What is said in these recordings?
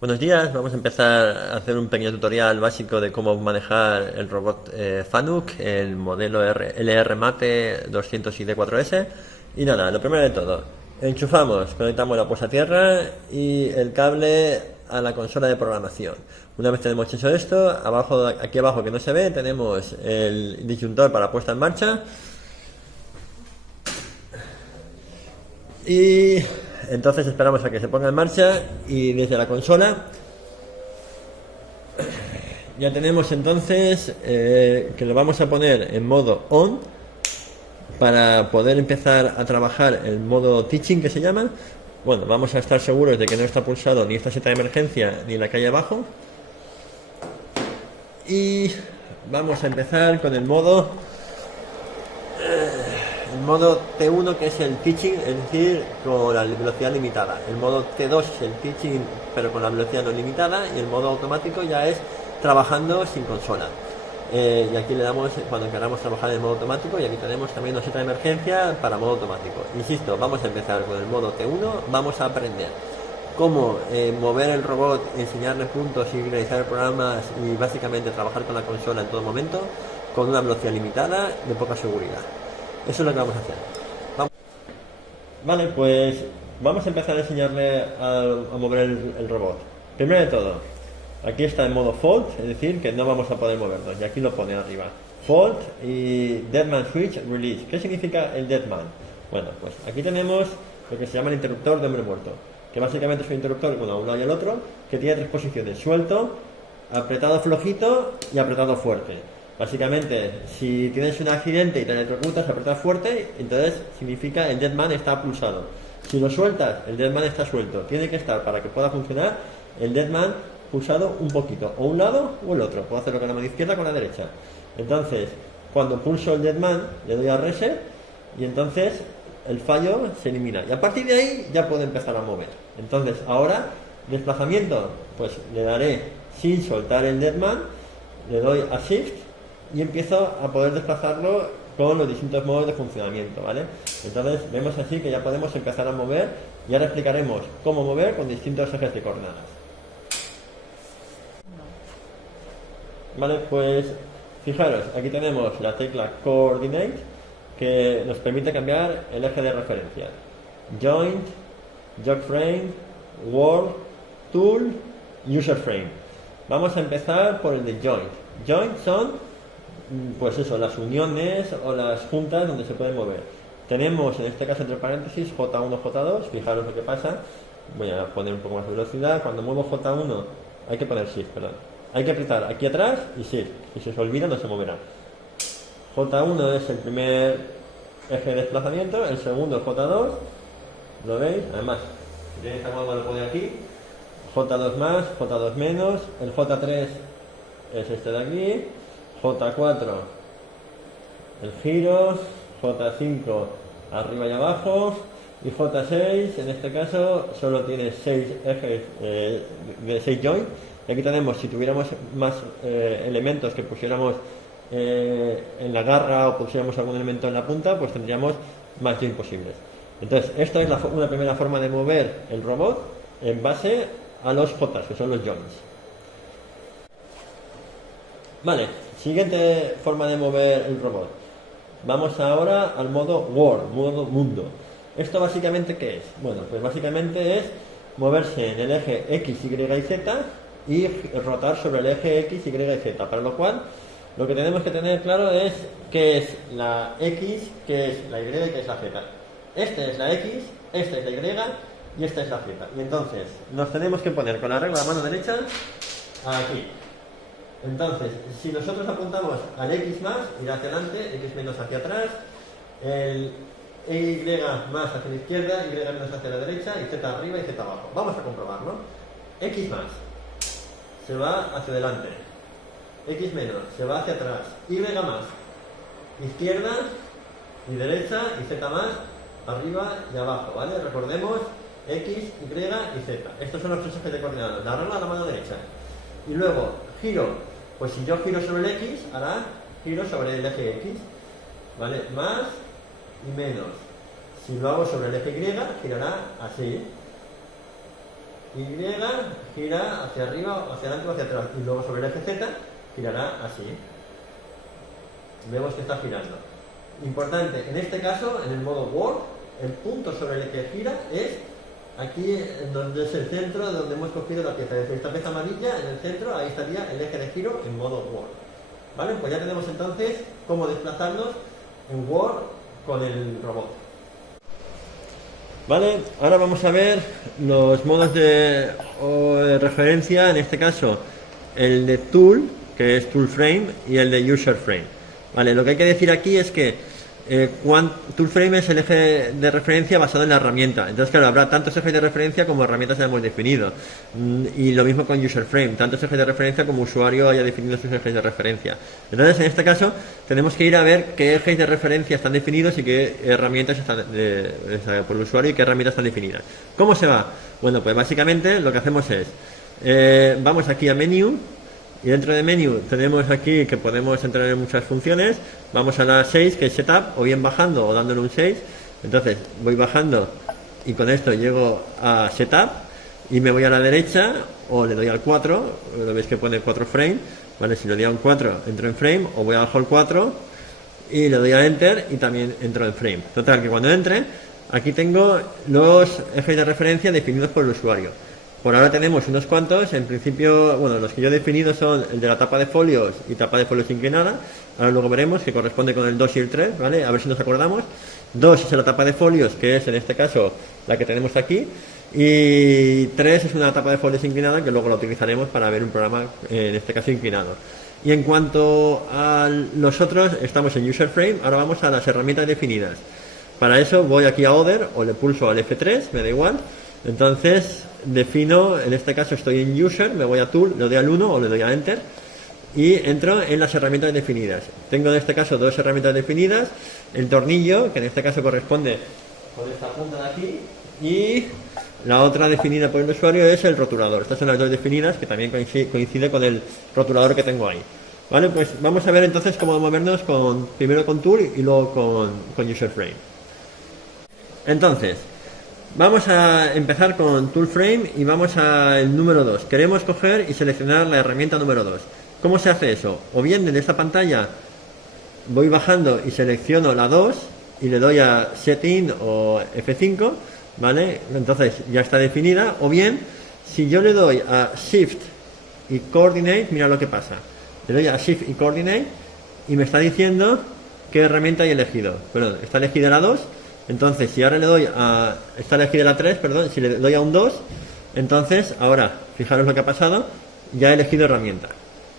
Buenos días, vamos a empezar a hacer un pequeño tutorial básico de cómo manejar el robot Fanuc, el modelo LR Mate 200 ID4S. Y nada, lo primero de todo, enchufamos, conectamos la tierra y el cable a la consola de programación. Una vez tenemos hecho esto, aquí abajo que no se ve, tenemos el disyuntor para puesta en marcha. Y entonces esperamos a que se ponga en marcha y desde la consola ya tenemos entonces que lo vamos a poner en modo on para poder empezar a trabajar el modo teaching, que se llama. Bueno, vamos a estar seguros de que no está pulsado ni esta seta de emergencia ni la calle abajo, y vamos a empezar con el modo T1, que es el teaching, es decir, con la velocidad limitada. El modo T2 es el teaching pero con la velocidad no limitada, y el modo automático ya es trabajando sin consola. Y aquí le damos cuando queramos trabajar en modo automático, y aquí tenemos también una seta de emergencia para modo automático. Insisto, vamos a empezar con el modo T1, vamos a aprender cómo mover el robot, enseñarle puntos y realizar programas y básicamente trabajar con la consola en todo momento con una velocidad limitada de poca seguridad. Eso es lo que vamos a hacer. Vale, pues vamos a empezar a enseñarle a mover el robot. Primero de todo, aquí está en modo Fault, es decir, que no vamos a poder movernos, y aquí lo pone arriba. Fault y Deadman Switch Release. ¿Qué significa el Deadman? Bueno, pues aquí tenemos lo que se llama el interruptor de hombre muerto, que básicamente es un interruptor, bueno, a un lado y al otro, que tiene tres posiciones: suelto, apretado flojito y apretado fuerte. Básicamente, si tienes un accidente y te electrocutas, apretas fuerte, entonces significa el Deadman está pulsado. Si lo sueltas, el Deadman está suelto. Tiene que estar, para que pueda funcionar, el Deadman pulsado un poquito, o un lado o el otro. Puedo hacerlo con la mano izquierda o con la derecha. Entonces, cuando pulso el Deadman, le doy a reset, y entonces el fallo se elimina. Y a partir de ahí ya puedo empezar a mover. Entonces, ahora, desplazamiento, pues le daré sin soltar el Deadman, le doy a Shift y empiezo a poder desplazarlo con los distintos modos de funcionamiento, ¿vale? Entonces vemos así que ya podemos empezar a mover, y ahora explicaremos cómo mover con distintos ejes de coordenadas. Vale, pues fijaros, aquí tenemos la tecla Coordinate, que nos permite cambiar el eje de referencia: Joint, Jog Frame, World, Tool, User Frame. Vamos a empezar por el de Joint. Joint son, pues eso, las uniones o las juntas donde se pueden mover. Tenemos en este caso entre paréntesis J1, J2. Fijaros lo que pasa. Voy a poner un poco más de velocidad. Cuando muevo J1 hay que poner Shift, perdón. Hay que apretar aquí atrás y Shift, y si se olvida no se moverá. J1 es el primer eje de desplazamiento, el segundo es J2, ¿lo veis? Además, si tenéis algo lo pone aquí. J2 más, J2 menos, el J3 es este de aquí, J4 el giro, J5 arriba y abajo, y J6 en este caso solo tiene 6 ejes de 6 joints. Y aquí tenemos, si tuviéramos más elementos que pusiéramos en la garra o pusiéramos algún elemento en la punta, pues tendríamos más joints posibles. Entonces, esta es una primera forma de mover el robot en base a los J, que son los joints. Vale, siguiente forma de mover el robot. Vamos ahora al modo World, modo mundo. ¿Esto básicamente qué es? Bueno, pues básicamente es moverse en el eje X, Y y Z y rotar sobre el eje X, Y y Z. Para lo cual, lo que tenemos que tener claro es qué es la X, qué es la Y y qué es la Z. Esta es la X, esta es la Y y esta es la Z. Y entonces nos tenemos que poner con la regla de la mano derecha aquí. Entonces, si nosotros apuntamos al X más, irá hacia adelante, X menos hacia atrás, el Y más hacia la izquierda, Y menos hacia la derecha, y Z arriba y Z abajo. Vamos a comprobarlo. X más se va hacia adelante, X menos se va hacia atrás, Y más izquierda y derecha, y Z más arriba y abajo, ¿vale? Recordemos X, Y y Z. Estos son los tres ejes de coordenadas. La regla a la mano derecha. Y luego, giro. Pues si yo giro sobre el X, hará giro sobre el eje X, ¿vale? Más y menos. Si lo hago sobre el eje Y, girará así. Y gira hacia arriba, hacia adelante o hacia atrás. Y luego sobre el eje Z girará así. Vemos que está girando. Importante, en este caso, en el modo World, el punto sobre el que gira es aquí, donde es el centro, donde hemos cogido la pieza. Es decir, esta pieza amarilla en el centro, ahí estaría el eje de giro en modo World. ¿Vale? Pues ya tenemos entonces cómo desplazarnos en World con el robot. Vale, ahora vamos a ver los modos de referencia, en este caso el de Tool, que es Tool Frame, y el de User Frame. Vale, lo que hay que decir aquí es que Tool Frame es el eje de referencia basado en la herramienta. Entonces, claro, habrá tantos ejes de referencia como herramientas hayamos definido. Y lo mismo con User Frame, tantos ejes de referencia como usuario haya definido sus ejes de referencia. Entonces, en este caso, tenemos que ir a ver qué ejes de referencia están definidos y qué herramientas están por el usuario y qué herramientas están definidas. ¿Cómo se va? Bueno, pues básicamente lo que hacemos es, vamos aquí a Menú. Y dentro de menú tenemos aquí que podemos entrar en muchas funciones. Vamos a la 6, que es Setup, o bien bajando o dándole un 6. Entonces voy bajando y con esto llego a Setup y me voy a la derecha o le doy al 4. Lo veis que pone 4 frame. Vale, si le doy a un 4 entro en frame, o voy abajo al 4 y le doy a Enter y también entro en frame. Total, que cuando entre, aquí tengo los ejes de referencia definidos por el usuario. Por ahora tenemos unos cuantos, en principio, bueno, los que yo he definido son el de la tapa de folios y tapa de folios inclinada. Ahora luego veremos que corresponde con el 2 y el 3, ¿vale? A ver si nos acordamos. 2 es la tapa de folios, que es en este caso la que tenemos aquí. Y 3 es una tapa de folios inclinada que luego la utilizaremos para ver un programa, en este caso inclinado. Y en cuanto a los otros, estamos en User Frame. Ahora vamos a las herramientas definidas. Para eso voy aquí a Other o le pulso al F3, me da igual. Entonces defino, en este caso estoy en User, me voy a Tool, le doy al 1 o le doy a Enter y entro en las herramientas definidas. Tengo en este caso dos herramientas definidas, el tornillo, que en este caso corresponde con esta punta de aquí, y la otra definida por el usuario es el rotulador. Estas son las dos definidas, que también coincide con el rotulador que tengo ahí. Vale, pues vamos a ver entonces cómo movernos primero con Tool y luego con User Frame. Entonces, vamos a empezar con Tool Frame y vamos al número 2. Queremos coger y seleccionar la herramienta número 2. ¿Cómo se hace eso? O bien desde esta pantalla voy bajando y selecciono la 2 y le doy a Setting o F5, ¿vale? Entonces ya está definida. O bien, si yo le doy a Shift y Coordinate, mira lo que pasa. Le doy a Shift y Coordinate y me está diciendo qué herramienta he elegido. Perdón, está elegida la 2. Entonces, si ahora le doy a... Está elegida la 3, perdón. Si le doy a un 2, entonces, ahora, fijaros lo que ha pasado, ya he elegido herramienta.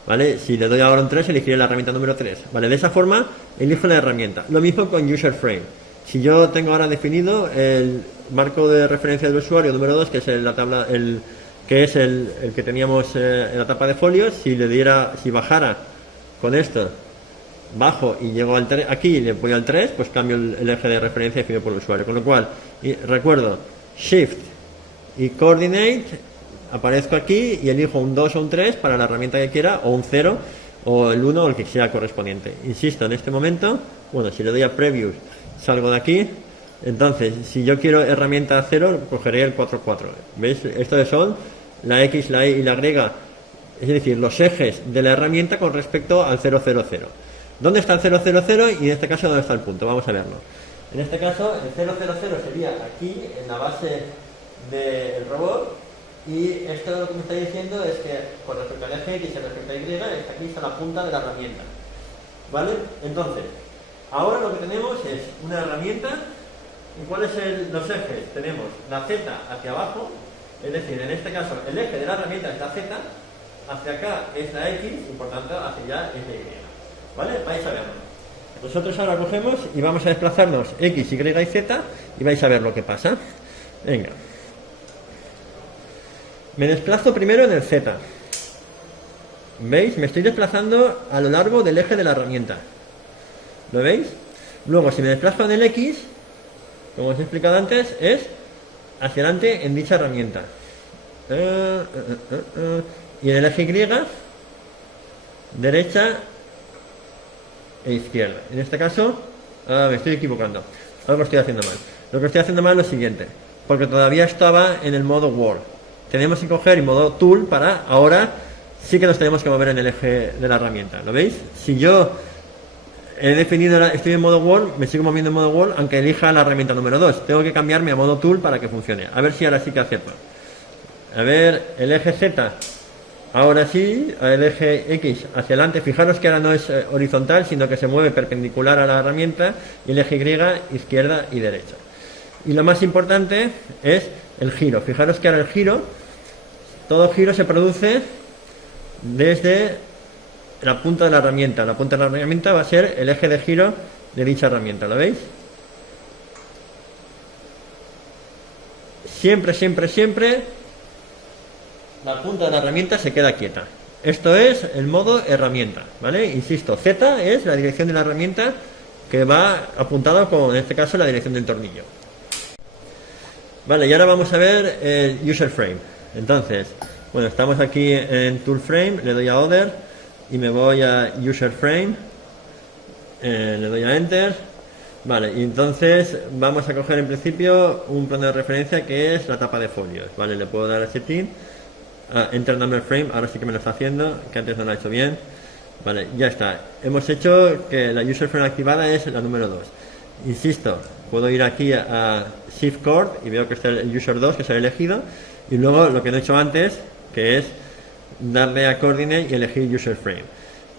¿Vale? Si le doy ahora un 3, elegiré la herramienta número 3. ¿Vale? De esa forma, elijo la herramienta. Lo mismo con User Frame. Si yo tengo ahora definido el marco de referencia del usuario número 2, que es la tabla, el que teníamos en la tapa de folios, si bajara con esto, bajo y llego al 3, aquí y le voy al 3, pues cambio el eje de referencia definido por el usuario. Con lo cual, recuerdo, Shift y Coordinate, aparezco aquí y elijo un 2 o un 3 para la herramienta que quiera, o un 0 o el 1 o el que sea correspondiente. Insisto, en este momento, bueno, si le doy a Preview, salgo de aquí. Entonces, si yo quiero herramienta 0, cogeré el 4-4. ¿Veis? Estos son la X, la Y y la Y, es decir, los ejes de la herramienta con respecto al 000. ¿Dónde está el 000 y en este caso dónde está el punto? Vamos a verlo. En este caso el 000 sería aquí en la base del robot, y esto lo que me está diciendo es que con respecto al eje X y respecto a Y, aquí está la punta de la herramienta. ¿Vale? Entonces, ahora lo que tenemos es una herramienta. ¿Y cuáles son los ejes? Tenemos la Z hacia abajo, es decir, en este caso el eje de la herramienta es la Z, hacia acá es la X y por tanto hacia allá es la Y. ¿Vale? Vais a verlo. Nosotros ahora cogemos y vamos a desplazarnos X, Y y Z y vais a ver lo que pasa. Venga. Me desplazo primero en el Z. ¿Veis? Me estoy desplazando a lo largo del eje de la herramienta. ¿Lo veis? Luego, si me desplazo en el X, como os he explicado antes, es hacia adelante en dicha herramienta. Y en el eje Y, derecha e izquierda. En este caso, me estoy equivocando. Algo estoy haciendo mal. Lo que estoy haciendo mal es lo siguiente, porque todavía estaba en el modo World. tenemos que coger en modo tool para ahora sí que nos tenemos que mover en el eje de la herramienta. ¿Lo veis? Si yo he definido, estoy en modo Wall, me sigo moviendo en modo Wall, aunque elija la herramienta número 2. Tengo que cambiarme a modo Tool para que funcione. A ver si ahora sí que acepto. A ver, el eje Z, ahora sí, el eje X hacia adelante. Fijaros que ahora no es horizontal, sino que se mueve perpendicular a la herramienta, y el eje Y, izquierda y derecha. Y lo más importante es el giro. Fijaros que ahora el giro, todo giro se produce desde la punta de la herramienta. La punta de la herramienta va a ser el eje de giro de dicha herramienta. ¿Lo veis? Siempre, siempre, siempre la punta de la herramienta se queda quieta. Esto es el modo herramienta, ¿vale? Insisto, Z es la dirección de la herramienta que va apuntada con, en este caso, la dirección del tornillo. Vale, y ahora vamos a ver el User Frame. Entonces, bueno, estamos aquí en Tool Frame, le doy a Other y me voy a User Frame, le doy a Enter. Vale, y entonces vamos a coger en principio un plano de referencia que es la tapa de folios. Vale, le puedo dar a Setting, Enter Number Frame, ahora sí que me lo está haciendo, que antes no lo ha hecho bien. Vale, ya está. Hemos hecho que la User Frame activada es la número 2. Insisto, puedo ir aquí a Shift Chord y veo que está el User 2, que es el elegido, y luego lo que no he hecho antes, que es darle a Coordinate y elegir User Frame.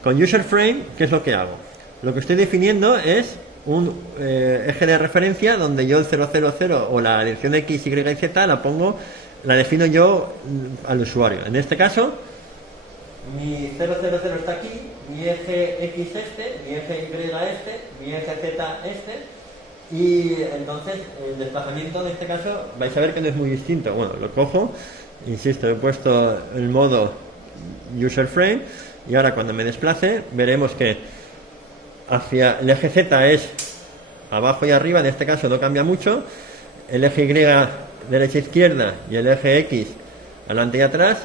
Con User Frame, ¿qué es lo que hago? Lo que estoy definiendo es un eje de referencia donde yo el 000 o la dirección X, Y y Z la defino yo al usuario. En este caso, mi 000 está aquí, mi eje X este, mi eje Y este, mi eje Z este, y entonces el desplazamiento en este caso vais a ver que no es muy distinto. Bueno, lo cojo, insisto, he puesto el modo User Frame y ahora cuando me desplace veremos que hacia el eje Z es abajo y arriba, en este caso no cambia mucho, el eje Y derecha izquierda y el eje X adelante y atrás.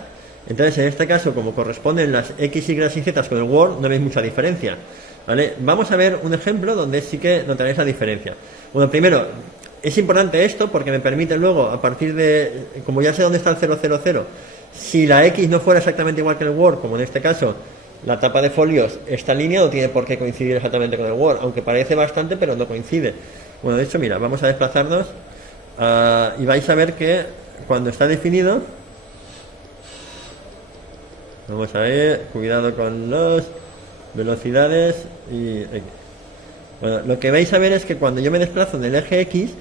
Entonces en este caso, como corresponden las X, Y y Z con el Word, no veis mucha diferencia, ¿vale? Vamos a ver un ejemplo donde sí que notaréis la diferencia. Bueno, primero, es importante esto porque me permite luego, a partir de, como ya sé dónde está el 000, si la X no fuera exactamente igual que el Word, como en este caso la tapa de folios, esta línea no tiene por qué coincidir exactamente con el Word, aunque parece bastante, pero no coincide. Bueno, de hecho, mira, vamos a desplazarnos y vais a ver que cuando está definido, vamos a ver, cuidado con las velocidades y X. Bueno, lo que vais a ver es que cuando yo me desplazo en el eje X,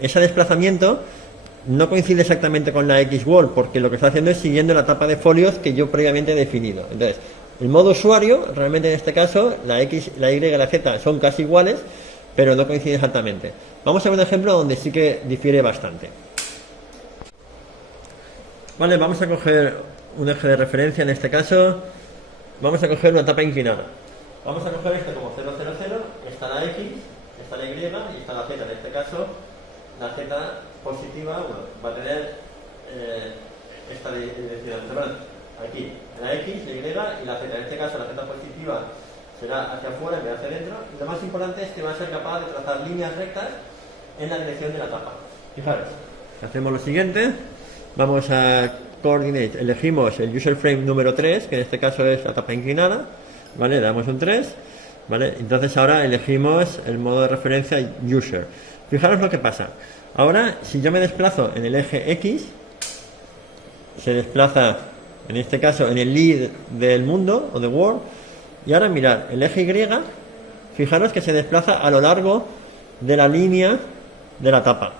ese desplazamiento no coincide exactamente con la X Wall, porque lo que está haciendo es siguiendo la tapa de folios que yo previamente he definido. Entonces, el modo usuario, realmente en este caso, la X, la Y y la Z son casi iguales, pero no coinciden exactamente. Vamos a ver un ejemplo donde sí que difiere bastante. Vale, vamos a coger un eje de referencia, en este caso, vamos a coger una tapa inclinada. Vamos a coger este como 000, está la X, está la Y y está la Z. En este caso, la Z positiva, bueno, va a tener esta dirección, aquí, la X, la Y y la Z. En este caso, la Z positiva será hacia afuera en vez de hacia adentro. Y lo más importante es que va a ser capaz de trazar líneas rectas en la dirección de la tapa. Fijaros, hacemos lo siguiente, vamos a Coordinate, elegimos el User Frame número 3, que en este caso es la tapa inclinada, ¿vale? Le damos un 3, ¿vale? Entonces ahora elegimos el modo de referencia User. Fijaros lo que pasa. Ahora, si yo me desplazo en el eje X, se desplaza, en este caso, en el lead del mundo, o de World, y ahora mirad, el eje Y, fijaros que se desplaza a lo largo de la línea de la tapa.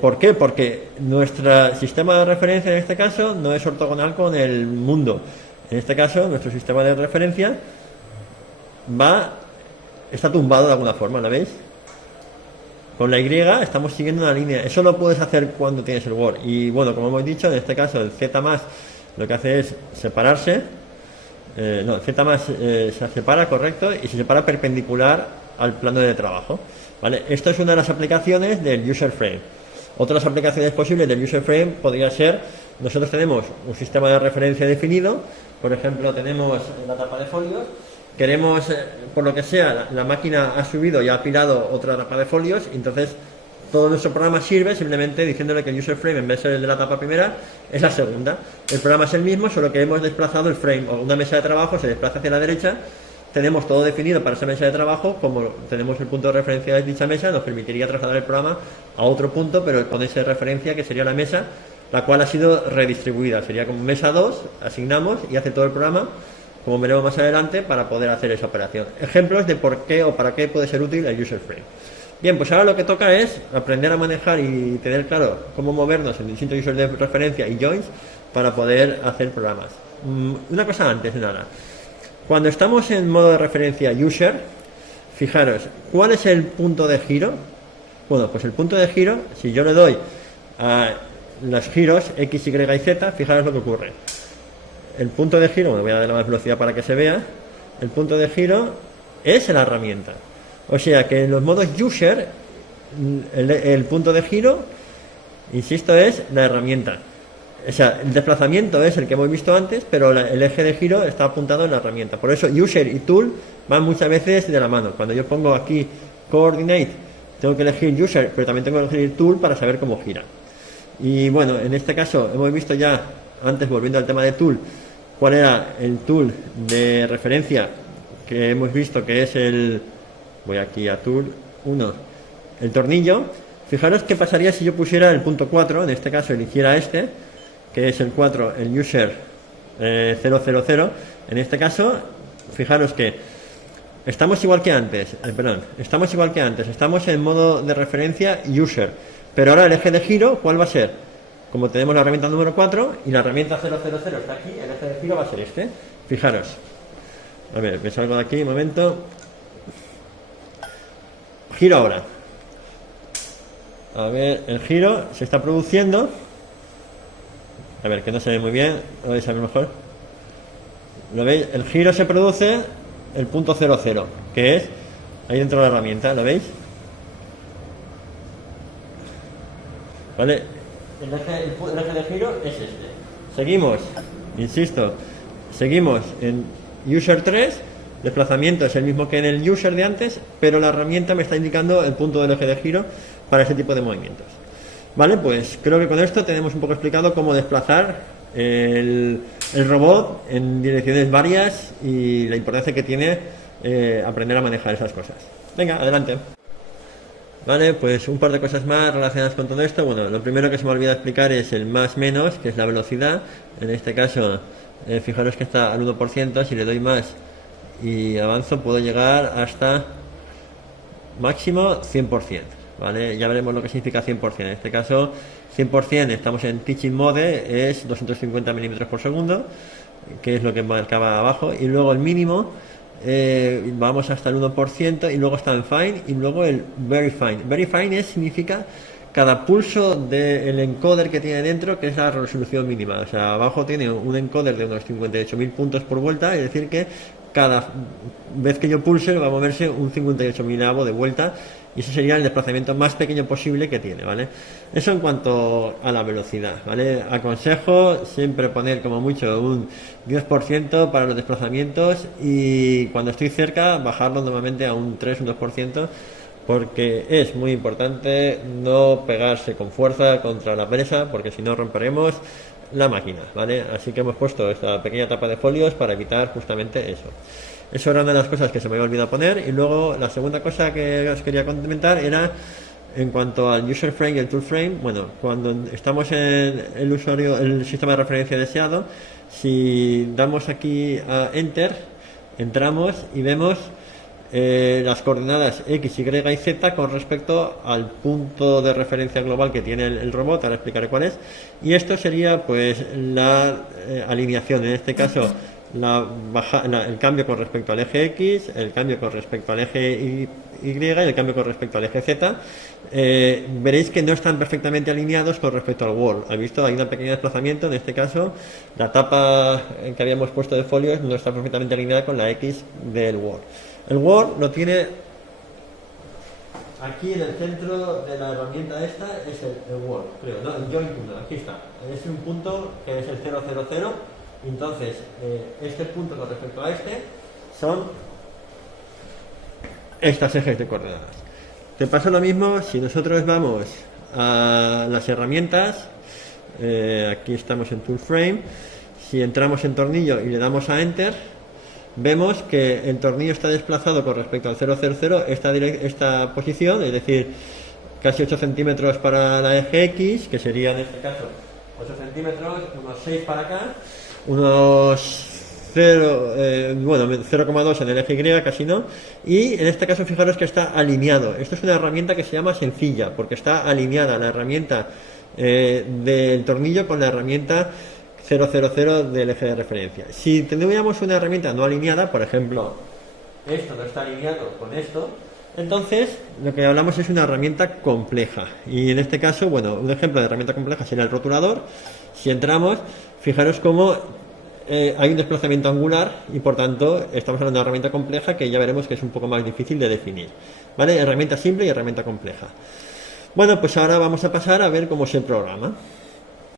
¿Por qué? Porque nuestro sistema de referencia en este caso no es ortogonal con el mundo. En este caso, nuestro sistema de referencia está tumbado de alguna forma, ¿lo veis? Con la Y estamos siguiendo una línea. Eso lo puedes hacer cuando tienes el Word. Y bueno, como hemos dicho, en este caso el Z+ lo que hace es separarse. El Z+ se separa, correcto, y se separa perpendicular al plano de trabajo. ¿Vale? Esto es una de las aplicaciones del User Frame. Otras aplicaciones posibles del User Frame podría ser, nosotros tenemos un sistema de referencia definido, por ejemplo, tenemos la tapa de folios, queremos, por lo que sea, la máquina ha subido y ha apilado otra tapa de folios, entonces todo nuestro programa sirve simplemente diciéndole que el user frame, en vez de ser el de la etapa primera, es la segunda. El programa es el mismo, solo que hemos desplazado el frame, o una mesa de trabajo se desplaza hacia la derecha. Tenemos todo definido para esa mesa de trabajo. Como tenemos el punto de referencia de dicha mesa, nos permitiría trasladar el programa a otro punto, pero con esa referencia que sería la mesa, la cual ha sido redistribuida. Sería como mesa 2, asignamos y hace todo el programa, como veremos más adelante, para poder hacer esa operación. Ejemplos de por qué o para qué puede ser útil el user frame. Bien, pues ahora lo que toca es aprender a manejar y tener claro cómo movernos en distintos users de referencia y joins para poder hacer programas. Una cosa antes de nada. Cuando estamos en modo de referencia user, fijaros, ¿cuál es el punto de giro? Bueno, pues el punto de giro, si yo le doy a los giros X, Y y Z, fijaros lo que ocurre. El punto de giro, bueno, voy a dar más velocidad para que se vea, el punto de giro es la herramienta. O sea que en los modos user, el punto de giro, insisto, es la herramienta. O sea, el desplazamiento es el que hemos visto antes, pero el eje de giro está apuntado en la herramienta. Por eso user y tool van muchas veces de la mano. Cuando yo pongo aquí coordinate, tengo que elegir user, pero también tengo que elegir tool para saber cómo gira. Y bueno, en este caso hemos visto ya, antes volviendo al tema de tool, cuál era el tool de referencia que hemos visto, que es el... Voy aquí a Tool 1, el tornillo. Fijaros qué pasaría si yo pusiera el punto 4, en este caso eligiera este, que es el 4, el user 000. En este caso, fijaros que estamos igual que antes, estamos en modo de referencia user, pero ahora el eje de giro, ¿cuál va a ser? Como tenemos la herramienta número 4 y la herramienta 000 está aquí, el eje de giro va a ser este. Fijaros. A ver, me salgo de aquí un momento. Giro ahora. A ver, el giro se está produciendo. A ver, que no se ve muy bien. Lo veis a lo mejor. ¿Lo veis? El giro se produce el punto 00, que es ahí dentro de la herramienta. ¿Lo veis? ¿Vale? El eje de giro es este. Seguimos, insisto, seguimos en user 3. Desplazamiento es el mismo que en el user de antes, pero la herramienta me está indicando el punto del eje de giro para ese tipo de movimientos. Vale, pues creo que con esto tenemos un poco explicado cómo desplazar el robot en direcciones varias y la importancia que tiene aprender a manejar esas cosas. Venga, adelante. Vale, pues un par de cosas más relacionadas con todo esto. Bueno, lo primero que se me olvida explicar es el más menos, que es la velocidad. En este caso, fijaros que está al 1%, si le doy más y avanzo puedo llegar hasta máximo 100%, ¿vale? Ya veremos lo que significa 100%. En este caso 100% estamos en teaching mode, es 250 milímetros por segundo, que es lo que marcaba abajo, y luego el mínimo vamos hasta el 1%, y luego está en fine, y luego el very fine. Very fine significa cada pulso del encoder que tiene dentro, que es la resolución mínima. O sea, abajo tiene un encoder de unos 58.000 puntos por vuelta, es decir que cada vez que yo pulse va a moverse un 58.000avo de vuelta, y ese sería el desplazamiento más pequeño posible que tiene, ¿vale? Eso en cuanto a la velocidad, ¿vale? Aconsejo siempre poner como mucho un 10% para los desplazamientos, y cuando estoy cerca bajarlo normalmente a un 3, un 2%, porque es muy importante no pegarse con fuerza contra la presa, porque si no romperemos la máquina, ¿vale? Así que hemos puesto esta pequeña tapa de folios para evitar justamente eso. Eso era una de las cosas que se me había olvidado poner. Y luego la segunda cosa que os quería comentar era en cuanto al user frame y el tool frame. Bueno, cuando estamos en el sistema de referencia deseado, si damos aquí a enter, entramos y vemos las coordenadas X, Y y Z con respecto al punto de referencia global que tiene el robot. Ahora explicaré cuál es. Y esto sería pues la alineación, en este caso el cambio con respecto al eje X, el cambio con respecto al eje Y y el cambio con respecto al eje Z. Veréis que no están perfectamente alineados con respecto al Word. ¿Habéis visto? Hay un pequeño desplazamiento. En este caso la tapa que habíamos puesto de folios no está perfectamente alineada con la X del Word. El Word lo tiene aquí en el centro de la herramienta. Esta es el Word, creo, ¿no? El Join 1, aquí está. Es un punto que es el 000. Entonces, este punto con respecto a este son estos ejes de coordenadas. Te pasa lo mismo si nosotros vamos a las herramientas. Aquí estamos en Tool Frame. Si entramos en tornillo y le damos a Enter, vemos que el tornillo está desplazado con respecto al 000 esta posición, es decir, casi 8 centímetros para la eje X, que sería en este caso 8 centímetros, unos 6 para acá, unos 0,2 en el eje Y, casi no, y en este caso fijaros que está alineado. Esto es una herramienta que se llama sencilla, porque está alineada la herramienta del tornillo con la herramienta 000 del eje de referencia. Si tendríamos una herramienta no alineada, por ejemplo, esto no está alineado con esto, entonces lo que hablamos es una herramienta compleja. Y en este caso, bueno, un ejemplo de herramienta compleja sería el rotulador. Si entramos, fijaros cómo hay un desplazamiento angular y por tanto estamos hablando de una herramienta compleja que ya veremos que es un poco más difícil de definir. ¿Vale? Herramienta simple y herramienta compleja. Bueno, pues ahora vamos a pasar a ver cómo se programa.